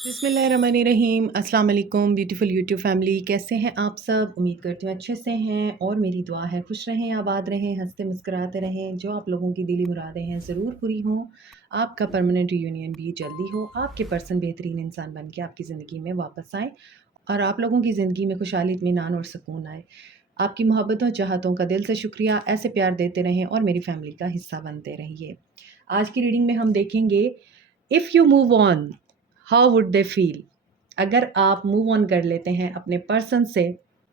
बिस्मिल्लाहिर्रहमानिर्रहीम। अस्सलाम वालेकुम ब्यूटीफुल यूट्यूब फैमिली, कैसे हैं आप सब? उम्मीद करती हूँ अच्छे से हैं और मेरी दुआ है खुश रहें, आबाद रहें, हंसते मुस्कुराते रहें। जो आप लोगों की दिली मुरादें हैं ज़रूर पूरी हों। आपका परमानेंट रियूनियन भी जल्दी हो, आपके पर्सन बेहतरीन इंसान बन के आपकी ज़िंदगी में वापस आएँ और आप लोगों की ज़िंदगी में खुशहाली, इत्मीनान और सुकून आए। आपकी मोहब्बतों चाहतों का दिल से शुक्रिया। ऐसे प्यार देते रहें और मेरी फैमिली का हिस्सा बनते रहिए। आज की रीडिंग में हम देखेंगे, if you move on how would they feel. अगर आप मूव ऑन कर लेते हैं अपने पर्सन से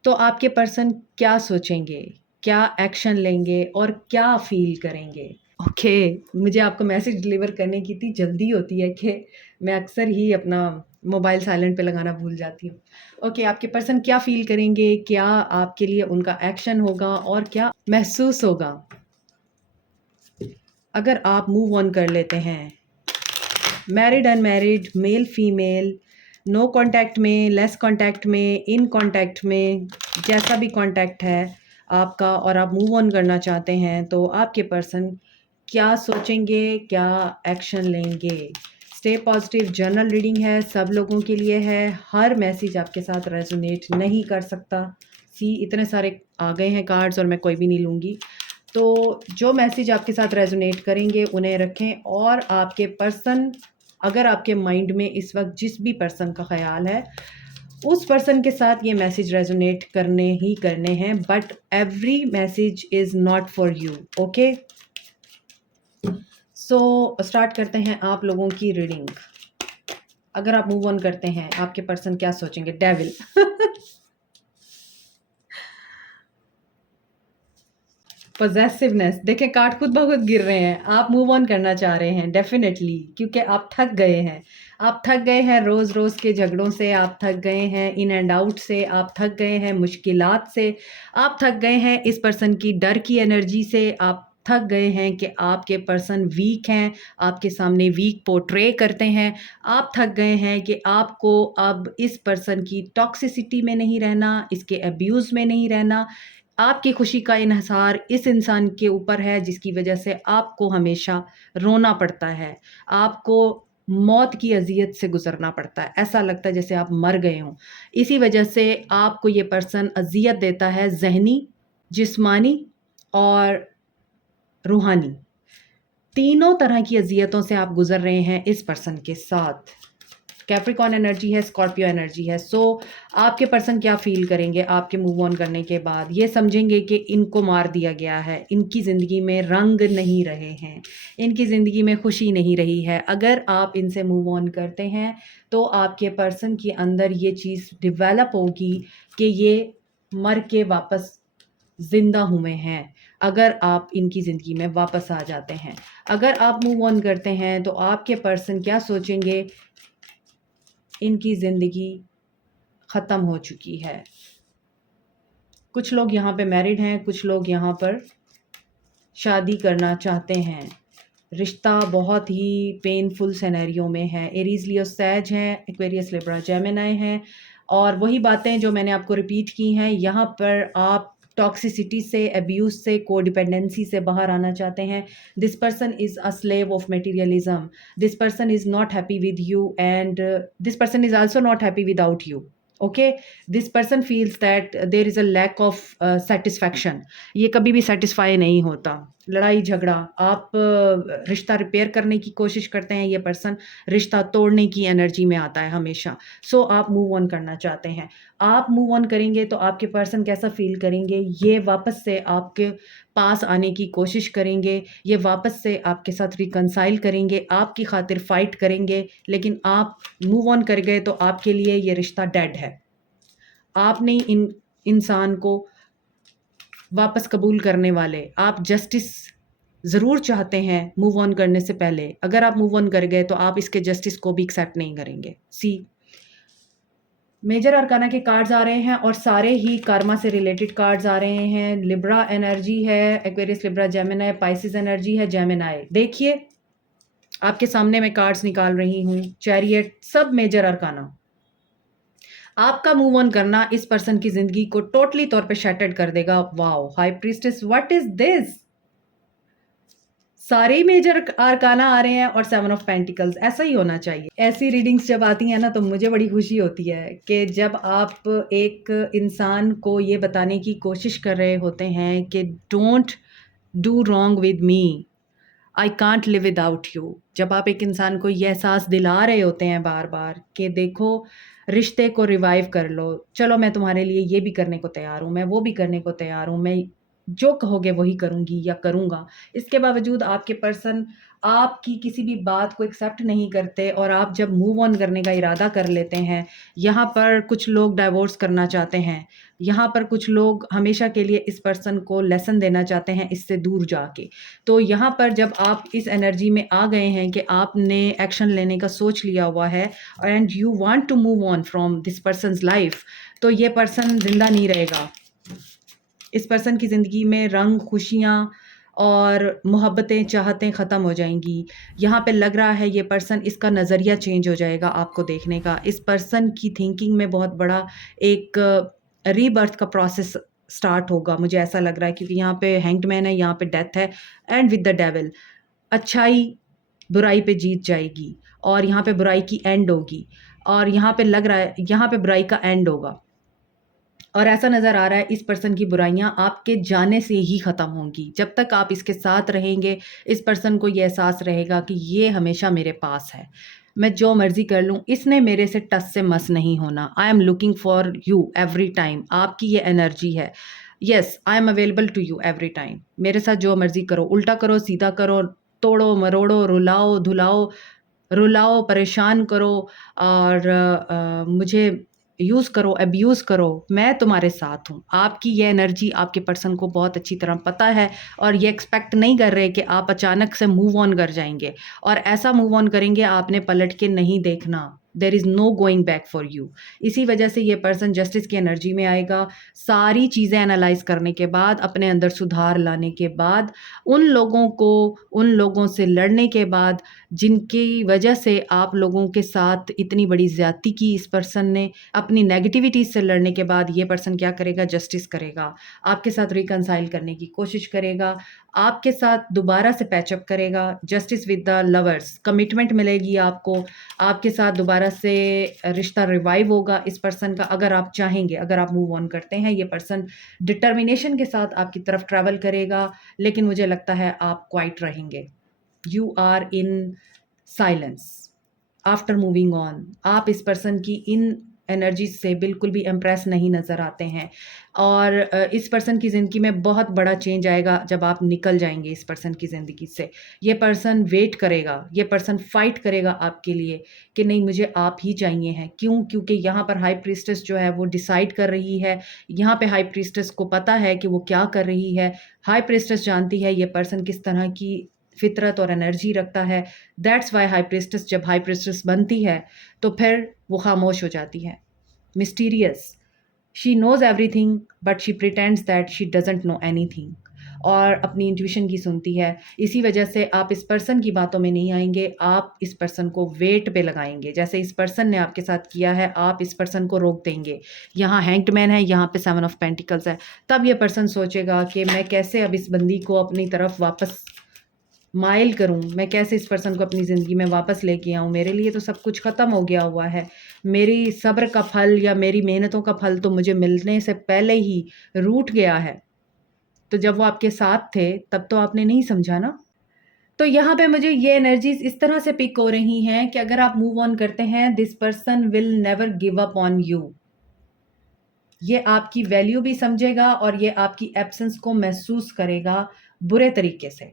तो आपके पर्सन क्या सोचेंगे, क्या एक्शन लेंगे और क्या फील करेंगे। ओके, मुझे आपको मैसेज डिलीवर करने की इतनी जल्दी होती है कि मैं अक्सर ही अपना मोबाइल साइलेंट पे लगाना भूल जाती हूँ। ओके, आपके पर्सन क्या फील करेंगे, क्या आपके लिए उनका एक्शन होगा और क्या महसूस होगा अगर आप मूव ऑन कर लेते हैं। Married, unmarried, male, female, no contact में, लेस कांटेक्ट में, इन कांटेक्ट में, जैसा भी कांटेक्ट है आपका और आप मूव ऑन करना चाहते हैं तो आपके पर्सन क्या सोचेंगे, क्या एक्शन लेंगे। स्टे पॉजिटिव जनरल रीडिंग है, सब लोगों के लिए है। हर मैसेज आपके साथ रेजोनेट नहीं कर सकता। सी इतने सारे आ गए हैं कार्ड्स और मैं कोई भी नहीं लूँगी। तो जो मैसेज आपके साथ रेजोनेट करेंगे उन्हें रखें। और आपके पर्सन, अगर आपके माइंड में इस वक्त जिस भी पर्सन का ख्याल है उस पर्सन के साथ ये मैसेज रेजोनेट करने ही करने हैं, but every message is not for you. Okay, so start करते हैं आप लोगों की रीडिंग। अगर आप मूव ऑन करते हैं आपके पर्सन क्या सोचेंगे। डेविल पॉजेसिवनेस, देखें कार्ड खुद ब खुद गिर रहे हैं। आप मूव ऑन करना चाह रहे हैं डेफिनेटली, क्योंकि आप थक गए हैं। आप थक गए हैं रोज़ रोज़ के झगड़ों से, आप थक गए हैं इन एंड आउट से, आप थक गए हैं मुश्किलात से, आप थक गए हैं इस पर्सन की डर की एनर्जी से, आप थक गए हैं कि आपके पर्सन वीक हैं, आपके सामने वीक पोर्ट्रे करते हैं। आप थक गए हैं कि आपको अब इस पर्सन की टॉक्सिसिटी में नहीं रहना, इसके अब्यूज़ में नहीं रहना। आपकी खुशी का इन्हिसार इस इंसान के ऊपर है जिसकी वजह से आपको हमेशा रोना पड़ता है, आपको मौत की अजियत से गुजरना पड़ता है, ऐसा लगता है जैसे आप मर गए हों। इसी वजह से आपको ये पर्सन अजियत देता है, जहनी, जिस्मानी और रूहानी। तीनों तरह की अजियतों से आप गुजर रहे हैं इस पर्सन के साथ। कैप्रिकॉर्न एनर्जी है, स्कॉर्पियो एनर्जी है। सो आपके पर्सन क्या फील करेंगे आपके मूव ऑन करने के बाद? ये समझेंगे कि इनको मार दिया गया है, इनकी ज़िंदगी में रंग नहीं रहे हैं, इनकी ज़िंदगी में खुशी नहीं रही है। अगर आप इनसे मूव ऑन करते हैं तो आपके पर्सन के अंदर ये चीज़ डिवेलप होगी कि ये मर के वापस ज़िंदा हुए हैं अगर आप इनकी ज़िंदगी में वापस आ जाते हैं। अगर आप मूव ऑन करते हैं तो आपके पर्सन क्या सोचेंगे? इनकी ज़िंदगी ख़त्म हो चुकी है। कुछ लोग यहाँ पे मैरिड हैं, कुछ लोग यहाँ पर शादी करना चाहते हैं। रिश्ता बहुत ही पेनफुल सिनेरियो में है। एरीज़, लियो, सैज हैं, एक्वेरियस, लिब्रा, जेमिनी हैं। और वही बातें जो मैंने आपको रिपीट की हैं, यहाँ पर आप टॉक्सिसिटी से, अब्यूज़ से, कोडिपेंडेंसी से बाहर आना चाहते हैं। This person is a slave of materialism. This person is not happy with you and this person is also not happy without you. Okay, this person feels that there is a lack of satisfaction. ये कभी भी satisfy नहीं होता। लड़ाई झगड़ा, आप रिश्ता repair करने की कोशिश करते हैं, ये पर्सन रिश्ता तोड़ने की एनर्जी में आता है हमेशा। सो आप मूव ऑन करना चाहते हैं। आप मूव ऑन करेंगे तो आपके पर्सन कैसा फील करेंगे? ये वापस से आपके पास आने की कोशिश करेंगे, ये वापस से आपके साथ रिकंसाइल करेंगे, आपकी खातिर फ़ाइट करेंगे। लेकिन आप मूव ऑन कर गए तो आपके लिए ये रिश्ता डेड है। आपने इन इंसान को वापस कबूल करने वाले, आप जस्टिस ज़रूर चाहते हैं मूव ऑन करने से पहले। अगर आप मूव ऑन कर गए तो आप इसके जस्टिस को भी एक्सेप्ट नहीं करेंगे। सी मेजर अरकाना के कार्ड्स आ रहे हैं और सारे ही कर्मा से रिलेटेड कार्ड्स आ रहे हैं। लिब्रा एनर्जी है, Aquarius, Libra, Gemini, Pisces energy है, जेमिनी। देखिए आपके सामने मैं कार्ड्स निकाल रही हूँ, चैरियट, सब मेजर अरकाना। आपका मूव ऑन करना इस पर्सन की ज़िंदगी को टोटली तौर पे शैटर्ड कर देगा। Wow, high priestess, what is this? सारे ही मेजर आर्काना आ रहे हैं और 7 ऑफ पेंटिकल्स, ऐसा ही होना चाहिए। ऐसी रीडिंग्स जब आती हैं ना तो मुझे बड़ी खुशी होती है कि जब आप एक इंसान को ये बताने की कोशिश कर रहे होते हैं कि don't do wrong with me, I can't live without you. जब आप एक इंसान को ये एहसास दिला रहे होते हैं बार बार कि देखो रिश्ते को रिवाइव कर लो, चलो मैं तुम्हारे लिए ये भी करने को तैयार हूँ, मैं वो भी करने को तैयार हूँ, मैं जो कहोगे वही करूँगी या करूँगा। इसके बावजूद आपके पर्सन आपकी किसी भी बात को एक्सेप्ट नहीं करते और आप जब मूव ऑन करने का इरादा कर लेते हैं, यहाँ पर कुछ लोग डाइवोर्स करना चाहते हैं, यहाँ पर कुछ लोग हमेशा के लिए इस पर्सन को लेसन देना चाहते हैं इससे दूर जाके। तो यहाँ पर जब आप इस एनर्जी में आ गए हैं कि आपने एक्शन लेने का सोच लिया हुआ है and you want to move on from this person's life, तो ये पर्सन ज़िंदा नहीं रहेगा। इस पर्सन की ज़िंदगी में रंग, खुशियाँ और मोहब्बतें, चाहतें ख़त्म हो जाएंगी। यहाँ पे लग रहा है ये पर्सन, इसका नज़रिया चेंज हो जाएगा आपको देखने का। इस पर्सन की थिंकिंग में बहुत बड़ा एक रीबर्थ का प्रोसेस स्टार्ट होगा, मुझे ऐसा लग रहा है, क्योंकि यहाँ पे हैंग्ड मैन है, यहाँ पे डेथ है एंड विद द डेविल। अच्छाई बुराई पे जीत जाएगी और यहाँ पे बुराई की एंड होगी और यहाँ पे लग रहा है यहाँ पे बुराई का एंड होगा। और ऐसा नज़र आ रहा है इस पर्सन की बुराइयां आपके जाने से ही ख़त्म होंगी। जब तक आप इसके साथ रहेंगे, इस पर्सन को ये एहसास रहेगा कि ये हमेशा मेरे पास है, मैं जो मर्ज़ी कर लूँ, इसने मेरे से टस से मस नहीं होना। I am looking for you every time, आपकी ये एनर्जी है। Yes, I am available to you every time. मेरे साथ जो मर्ज़ी करो, उल्टा करो, सीधा करो, तोड़ो मरोड़ो, रुलाओ धुलाओ, रुलाओ, परेशान करो और मुझे यूज़ करो, अब्यूज़ करो, मैं तुम्हारे साथ हूँ। आपकी ये एनर्जी आपके पर्सन को बहुत अच्छी तरह पता है और ये एक्सपेक्ट नहीं कर रहे कि आप अचानक से मूव ऑन कर जाएँगे और ऐसा मूव ऑन करेंगे आपने पलट के नहीं देखना। There is no going back for you. इसी वजह से ये पर्सन जस्टिस की एनर्जी में आएगा। सारी चीज़ें एनालाइज़ करने के बाद, अपने अंदर सुधार लाने के बाद, उन लोगों को उन लोगों से लड़ने के बाद जिनकी वजह से आप लोगों के साथ इतनी बड़ी ज़्यादती की इस पर्सन ने, अपनी नेगेटिविटी से लड़ने के बाद ये पर्सन क्या करेगा, जस्टिस करेगा, आपके साथ रिकंसाइल करने की कोशिश करेगा, आपके साथ दोबारा से पैचअप करेगा। Justice with the lovers, commitment मिलेगी आपको, आपके साथ दोबारा से रिश्ता रिवाइव होगा इस पर्सन का, अगर आप चाहेंगे। अगर आप मूव ऑन करते हैं, ये पर्सन डिटर्मिनेशन के साथ आपकी तरफ ट्रैवल करेगा, लेकिन मुझे लगता है आप क्वाइट रहेंगे। You are in silence after moving on. आप इस पर्सन की इन एनर्जी से बिल्कुल भी इम्प्रेस नहीं नज़र आते हैं और इस पर्सन की ज़िंदगी में बहुत बड़ा चेंज आएगा जब आप निकल जाएंगे इस पर्सन की ज़िंदगी से। ये पर्सन वेट करेगा, ये पर्सन फाइट करेगा आपके लिए कि नहीं, मुझे आप ही चाहिए हैं। क्यों? क्योंकि यहाँ पर हाई प्रीस्टेस जो है वो डिसाइड कर रही है। यहाँ पे हाई प्रीस्टेस को पता है कि वो क्या कर रही है। हाई प्रीस्टेस जानती है ये पर्सन किस तरह की फितरत और एनर्जी रखता है। दैट्स वाई हाई प्रीस्टेस जब हाई प्रीस्टेस बनती है तो फिर वो खामोश हो जाती है। Mysterious, she knows everything but she pretends that she doesn't know anything, और अपनी इंट्यूशन की सुनती है। इसी वजह से आप इस पर्सन की बातों में नहीं आएंगे, आप इस पर्सन को वेट पे लगाएंगे। जैसे इस पर्सन ने आपके साथ किया है, आप इस पर्सन को रोक देंगे। यहाँ हैंग्ड मैन है, यहाँ पे 7 ऑफ पेंटिकल्स है। तब ये पर्सन सोचेगा कि मैं कैसे अब इस बंदी को अपनी तरफ वापस माइल करूं, मैं कैसे इस पर्सन को अपनी ज़िंदगी में वापस लेके आऊं। मेरे लिए तो सब कुछ ख़त्म हो गया हुआ है, मेरी सब्र का फल या मेरी मेहनतों का फल तो मुझे मिलने से पहले ही रूठ गया है। तो जब वो आपके साथ थे तब तो आपने नहीं समझा ना। तो यहाँ पे मुझे ये एनर्जीज इस तरह से पिक हो रही हैं कि अगर आप मूव ऑन करते हैं, this person will never give up on you. ये आपकी वैल्यू भी समझेगा और ये आपकी एब्सेंस को महसूस करेगा बुरे तरीके से।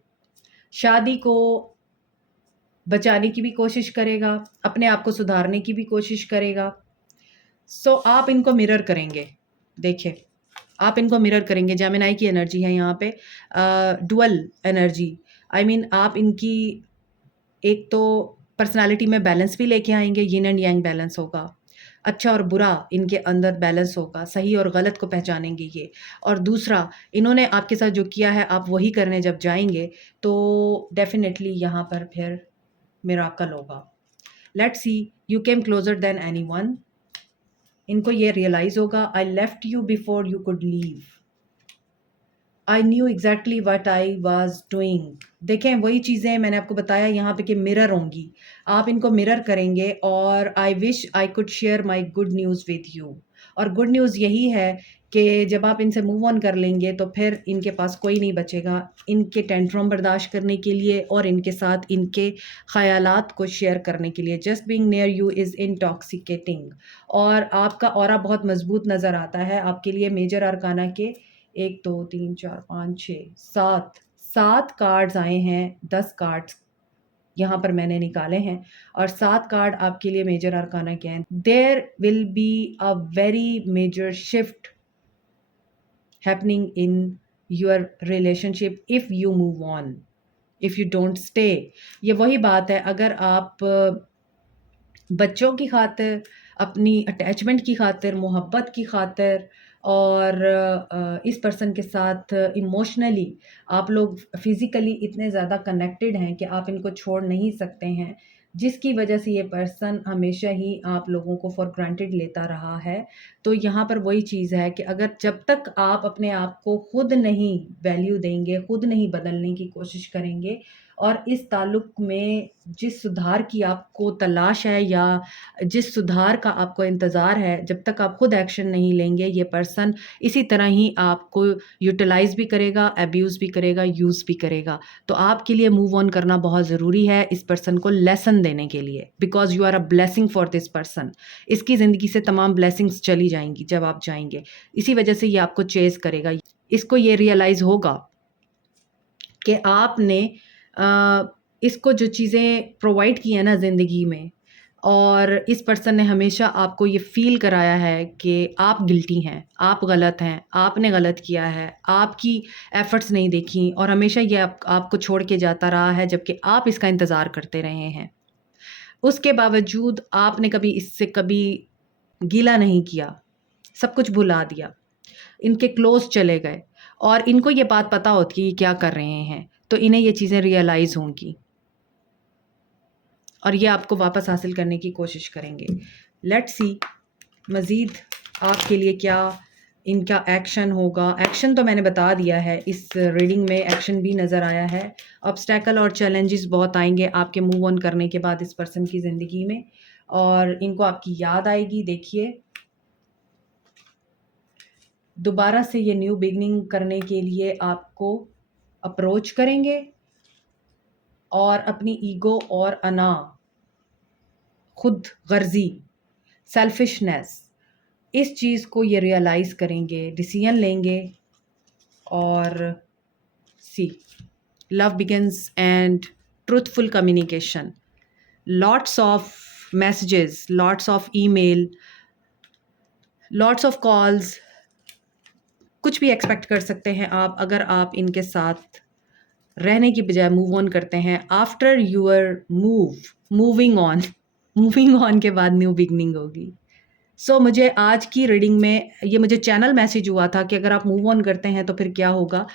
शादी को बचाने की भी कोशिश करेगा, अपने आप को सुधारने की भी कोशिश करेगा। सो आप इनको मिरर करेंगे। देखिए, आप इनको मिरर करेंगे। जेमिनी की एनर्जी है यहाँ पे, डुअल एनर्जी। आई मीन आप इनकी एक तो पर्सनालिटी में बैलेंस भी लेके आएंगे, यिन एंड यांग बैलेंस होगा, अच्छा और बुरा इनके अंदर बैलेंस होगा, सही और गलत को पहचानेंगे ये। और दूसरा, इन्होंने आपके साथ जो किया है आप वही करने जब जाएंगे तो डेफिनेटली यहाँ पर फिर मिराकल होगा। Let's see, you came closure than anyone. इनको ये रियलाइज होगा, I left you before you could leave. I knew exactly what I was doing. देखें वही चीज़ें मैंने आपको बताया यहाँ पे कि मिरर होंगी, आप इनको मिरर करेंगे। और I wish I could share my good news with you. और गुड न्यूज़ यही है कि जब आप इनसे मूव ऑन कर लेंगे तो फिर इनके पास कोई नहीं बचेगा इनके टेंट्रम बर्दाश्त करने के लिए और इनके साथ इनके ख़यालात को शेयर करने के लिए। Just being near you is intoxicating. और आपका ऑरा बहुत मजबूत नज़र आता है। आपके लिए मेजर अरकाना के 1 2 3 4 5 6 7 7 कार्ड्स आए हैं। 10 कार्ड्स यहाँ पर मैंने निकाले हैं और 7 कार्ड आपके लिए मेजर अरकाना के हैं। There will be a very major shift happening in your relationship if you move on, if you don't stay. ये वही बात है, अगर आप बच्चों की खातिर, अपनी अटैचमेंट की खातिर, मोहब्बत की खातिर और इस पर्सन के साथ इमोशनली आप लोग फिज़िकली इतने ज़्यादा कनेक्टेड हैं कि आप इनको छोड़ नहीं सकते हैं, जिसकी वजह से ये पर्सन हमेशा ही आप लोगों को फॉर ग्रांटेड लेता रहा है। तो यहाँ पर वही चीज़ है कि अगर जब तक आप अपने आप को खुद नहीं वैल्यू देंगे, खुद नहीं बदलने की कोशिश करेंगे और इस ताल्लुक में जिस सुधार की आपको तलाश है या जिस सुधार का आपको इंतज़ार है, जब तक आप खुद एक्शन नहीं लेंगे, ये पर्सन इसी तरह ही आपको यूटिलाइज़ भी करेगा, अब्यूज़ भी करेगा, यूज़ भी करेगा। तो आपके लिए मूव ऑन करना बहुत ज़रूरी है इस पर्सन को लेसन देने के लिए, because you are a blessing for this person. इसकी ज़िंदगी से तमाम ब्लेसिंग्स चली जाएँगी जब आप जाएँगे। इसी वजह से ये आपको चेज़ करेगा। इसको ये रियलाइज़ होगा कि आपने इसको जो चीज़ें प्रोवाइड की हैं ना ज़िंदगी में, और इस पर्सन ने हमेशा आपको ये फ़ील कराया है कि आप गिल्टी हैं, आप गलत हैं, आपने गलत किया है, आपकी एफ़र्ट्स नहीं देखी और हमेशा ये आपको छोड़ के जाता रहा है जबकि आप इसका इंतज़ार करते रहे हैं। उसके बावजूद आपने कभी इससे कभी गीला नहीं किया, सब कुछ भुला दिया, इनके क्लोज़ चले गए और इनको ये बात पता होती है ये क्या कर रहे हैं, तो इन्हें ये चीज़ें रियलाइज़ होंगी और ये आपको वापस हासिल करने की कोशिश करेंगे। लेट्स सी मज़ीद आपके लिए क्या इनका एक्शन होगा। एक्शन तो मैंने बता दिया है, इस रीडिंग में एक्शन भी नज़र आया है। ऑब्स्टैकल और चैलेंजेस बहुत आएंगे आपके मूव ऑन करने के बाद इस पर्सन की ज़िंदगी में और इनको आपकी याद आएगी। देखिए दोबारा से ये न्यू बिगनिंग करने के लिए आपको अप्रोच करेंगे और अपनी ईगो और अना, खुद गर्जी, सेल्फिशनेस, इस चीज़ को ये रियलाइज़ करेंगे, डिसीजन लेंगे और see love begins and truthful communication, lots of messages, lots of email, lots of calls, कुछ भी एक्सपेक्ट कर सकते हैं आप अगर आप इनके साथ रहने की बजाय मूव ऑन करते हैं। आफ्टर यूर मूविंग ऑन के बाद न्यू बिगनिंग होगी। सो मुझे आज की रीडिंग में ये मुझे चैनल मैसेज हुआ था कि अगर आप मूव ऑन करते हैं तो फिर क्या होगा।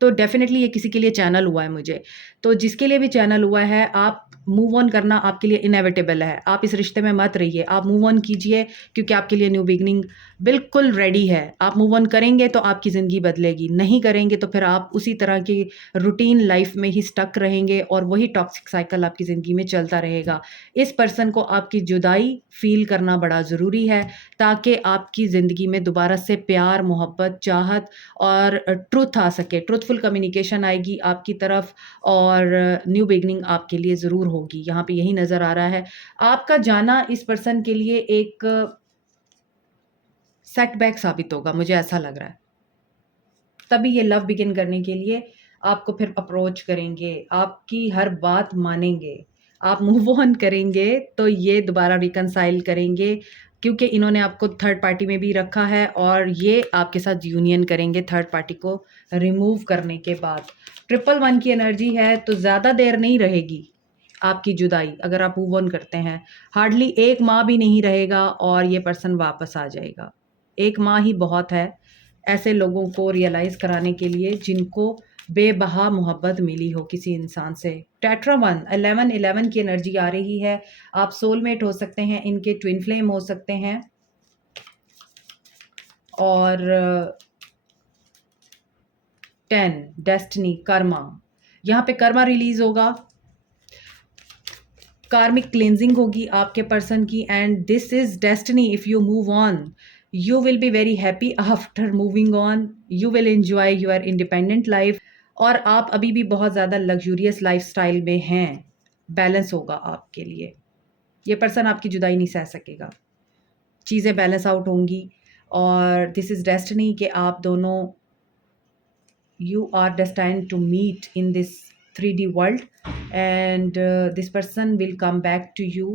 तो डेफ़िनेटली ये किसी के लिए चैनल हुआ है मुझे। तो जिसके लिए भी चैनल हुआ है, आप मूव ऑन करना आपके लिए इनेविटेबल है। आप इस रिश्ते में मत रहिए, आप मूव ऑन कीजिए क्योंकि आपके लिए न्यू बिगिनिंग बिल्कुल रेडी है। आप मूव ऑन करेंगे तो आपकी ज़िंदगी बदलेगी, नहीं करेंगे तो फिर आप उसी तरह की रूटीन लाइफ़ में ही स्टक रहेंगे और वही टॉक्सिक साइकिल आपकी ज़िंदगी में चलता रहेगा। इस पर्सन को आपकी जुदाई फ़ील करना बड़ा ज़रूरी है ताकि आपकी ज़िंदगी में दोबारा से प्यार, मोहब्बत, चाहत और ट्रुथ आ सके, ट्रुथफुल कम्युनिकेशन आएगी आपकी तरफ और न्यू बिगनिंग आपके लिए ज़रूर होगी। यहाँ पे यही नज़र आ रहा है। आपका जाना इस पर्सन के लिए एक सेटबैक साबित होगा, मुझे ऐसा लग रहा है। तभी ये लव बिगिन करने के लिए आपको फिर अप्रोच करेंगे, आपकी हर बात मानेंगे। आप मूव ऑन करेंगे तो ये दोबारा रिकंसाइल करेंगे क्योंकि इन्होंने आपको थर्ड पार्टी में भी रखा है और ये आपके साथ यूनियन करेंगे थर्ड पार्टी को रिमूव करने के बाद। 111 की एनर्जी है तो ज़्यादा देर नहीं रहेगी आपकी जुदाई। अगर आप मूव ऑन करते हैं हार्डली 1 माह भी नहीं रहेगा और ये पर्सन वापस आ जाएगा। 1 माह ही बहुत है ऐसे लोगों को रियलाइज़ कराने के लिए जिनको बेबहा मोहब्बत मिली हो किसी इंसान से। टेट्रावन 11 की एनर्जी आ रही है। आप सोलमेट हो सकते हैं, इनके ट्विन फ्लेम हो सकते हैं और 10 डेस्टिनी कर्मा, यहाँ पे कर्मा रिलीज होगा, कार्मिक क्लेंजिंग होगी आपके पर्सन की, and this is destiny. If you move on, you will be very happy after moving on, you will enjoy your independent life, और आप अभी भी बहुत ज़्यादा लग्जूरियस लाइफस्टाइल में हैं. बैलेंस होगा आपके लिए. ये पर्सन आपकी जुदाई नहीं सह सकेगा. चीज़ें बैलेंस आउट होंगी, और दिस इज़ डेस्टिनी कि आप दोनों, you are destined to meet in this 3D world, and this person will come back to you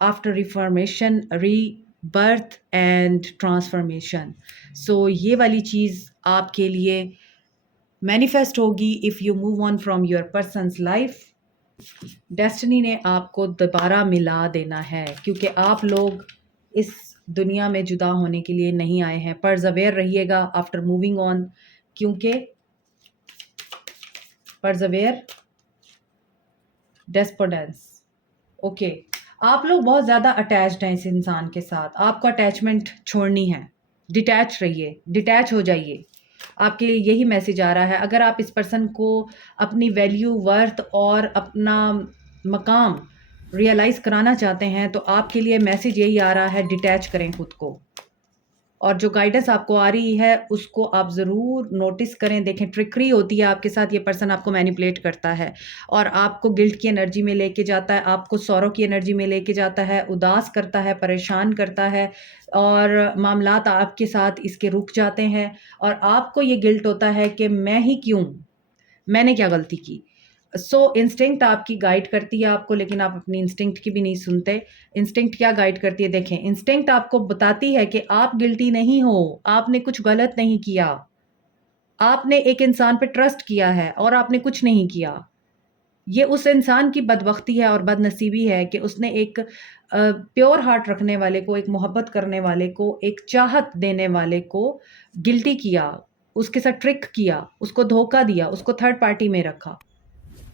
after reformation, rebirth and transformation. So ये वाली चीज़ आपके लिए मैनिफेस्ट होगी if you move on from your persons life. Destiny ने आपको दोबारा मिला देना है, क्योंकि आप लोग इस दुनिया में जुदा होने के लिए नहीं आए हैं. परजवेयर रहिएगा आफ्टर मूविंग ऑन, क्योंकि परजवेयर डेस्पोडेंस. ओके, आप लोग बहुत ज़्यादा अटैच्ड हैं इस इंसान के साथ. आपको अटैचमेंट छोड़नी है. डिटैच रहिए, डिटैच हो जाइए. आपके लिए यही मैसेज आ रहा है. अगर आप इस पर्सन को अपनी वैल्यू, वर्थ और अपना मकाम रियलाइज़ कराना चाहते हैं, तो आपके लिए मैसेज यही आ रहा है, डिटैच करें खुद को. और जो गाइडेंस आपको आ रही है उसको आप ज़रूर नोटिस करें, देखें. ट्रिकरी होती है आपके साथ. ये पर्सन आपको मैनिपुलेट करता है और आपको गिल्ट की एनर्जी में लेके जाता है, आपको सौरों की एनर्जी में लेके जाता है, उदास करता है, परेशान करता है, और मामलात आपके साथ इसके रुक जाते हैं. और आपको ये गिल्ट होता है कि मैं ही क्यों, मैंने क्या गलती की. सो इंस्टिंक्ट आपकी गाइड करती है आपको, लेकिन आप अपनी इंस्टिंक्ट की भी नहीं सुनते. इंस्टिंक्ट क्या गाइड करती है, देखें. इंस्टिंक्ट आपको बताती है कि आप गिल्टी नहीं हो, आपने कुछ गलत नहीं किया. आपने एक इंसान पे ट्रस्ट किया है और आपने कुछ नहीं किया. ये उस इंसान की बदबख्ती है और बदनसीबी है कि उसने एक प्योर हार्ट रखने वाले को, एक मोहब्बत करने वाले को, एक चाहत देने वाले को गिल्टी किया, उसके साथ ट्रिक किया, उसको धोखा दिया, उसको थर्ड पार्टी में रखा,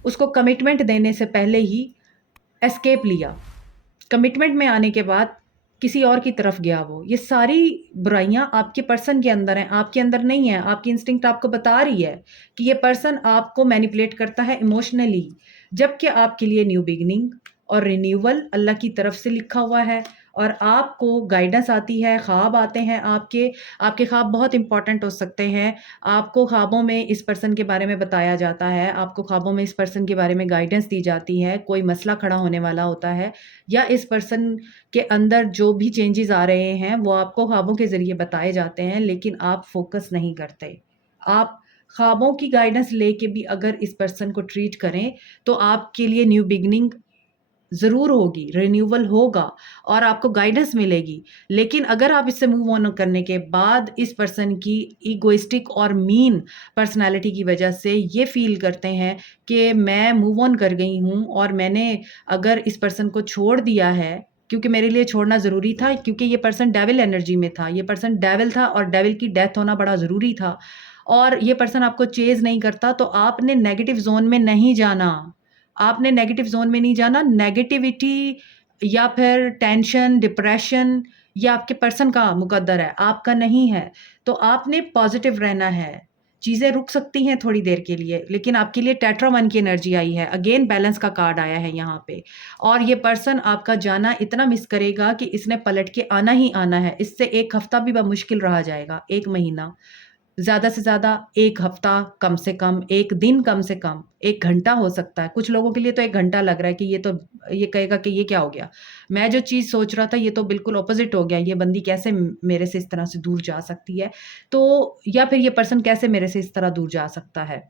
उसको कमिटमेंट देने से पहले ही एस्केप लिया, कमिटमेंट में आने के बाद किसी और की तरफ गया वो. ये सारी बुराइयां आपके पर्सन के अंदर हैं, आपके अंदर नहीं है. आपकी इंस्टिंक्ट आपको बता रही है कि ये पर्सन आपको मैनिपुलेट करता है इमोशनली, जबकि आपके लिए न्यू बिगिनिंग और रिन्यूअल अल्लाह की तरफ से लिखा हुआ है. और आपको गाइडेंस आती है, ख्वाब आते हैं आपके. आपके ख्वाब बहुत इंपॉर्टेंट हो सकते हैं. आपको ख्वाबों में इस पर्सन के बारे में बताया जाता है, आपको ख्वाबों में इस पर्सन के बारे में गाइडेंस दी जाती है. कोई मसला खड़ा होने वाला होता है, या इस पर्सन के अंदर जो भी चेंजेस आ रहे हैं वो आपको ख्वाबों के ज़रिए बताए जाते हैं, लेकिन आप फोकस नहीं करते. आप ख्वाबों की गाइडेंस लेके भी अगर इस पर्सन को ट्रीट करें, तो आपके लिए न्यू बिगनिंग ज़रूर होगी, रिन्यूअल होगा और आपको गाइडेंस मिलेगी. लेकिन अगर आप इससे मूव ऑन करने के बाद इस पर्सन की ईगोइस्टिक और मीन पर्सनैलिटी की वजह से ये फ़ील करते हैं कि मैं मूव ऑन कर गई हूँ, और मैंने अगर इस पर्सन को छोड़ दिया है, क्योंकि मेरे लिए छोड़ना ज़रूरी था, क्योंकि ये पर्सन डेविल एनर्जी में था. ये पर्सन डेविल था और डेविल की डेथ होना बड़ा ज़रूरी था, और ये पर्सन आपको चेज़ नहीं करता, तो आपने नेगेटिव ज़ोन में नहीं जाना. आपने नेगेटिव ज़ोन में नहीं जाना. नेगेटिविटी या फिर टेंशन, डिप्रेशन, ये आपके पर्सन का मुकद्दर है, आपका नहीं है. तो आपने पॉज़िटिव रहना है. चीज़ें रुक सकती हैं थोड़ी देर के लिए, लेकिन आपके लिए टेट्रा 1 की एनर्जी आई है. अगेन बैलेंस का कार्ड आया है यहाँ पे, और ये पर्सन आपका जाना इतना मिस करेगा कि इसने पलट के आना ही आना है. इससे 1 हफ़्ता भी मुश्किल रहा जाएगा, 1 महीना, ज़्यादा से ज़्यादा 1 हफ़्ता, कम से कम 1 दिन, कम से कम 1 घंटा हो सकता है. कुछ लोगों के लिए तो 1 घंटा लग रहा है कि ये कहेगा कि ये क्या हो गया? मैं जो चीज़ सोच रहा था ये तो बिल्कुल ऑपोज़िट हो गया. ये बंदी कैसे मेरे से इस तरह से दूर जा सकती है? तो या फिर ये पर्सन कैसे मेरे से इस तरह दूर जा सकता है?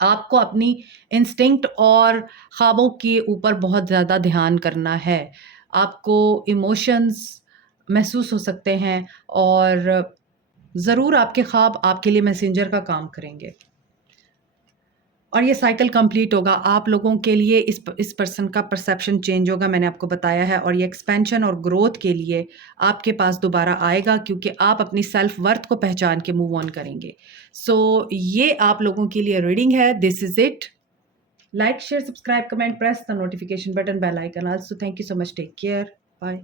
आपको अपनी इंस्टिंक्ट और ख्वाबों के ऊपर बहुत ज़्यादा ध्यान करना है. आपको इमोशंस महसूस हो सकते हैं, और ज़रूर आपके ख्वाब आपके लिए मैसेंजर का काम करेंगे, और ये साइकिल कंप्लीट होगा. आप लोगों के लिए इस पर्सन का परसेप्शन चेंज होगा, मैंने आपको बताया है, और ये एक्सपेंशन और ग्रोथ के लिए आपके पास दोबारा आएगा, क्योंकि आप अपनी सेल्फ वर्थ को पहचान के मूव ऑन करेंगे. सो ये आप लोगों के लिए रीडिंग है. This is it. Like, share, subscribe, comment, press the notification button, bell icon. Also thank you so much. Take care. Bye.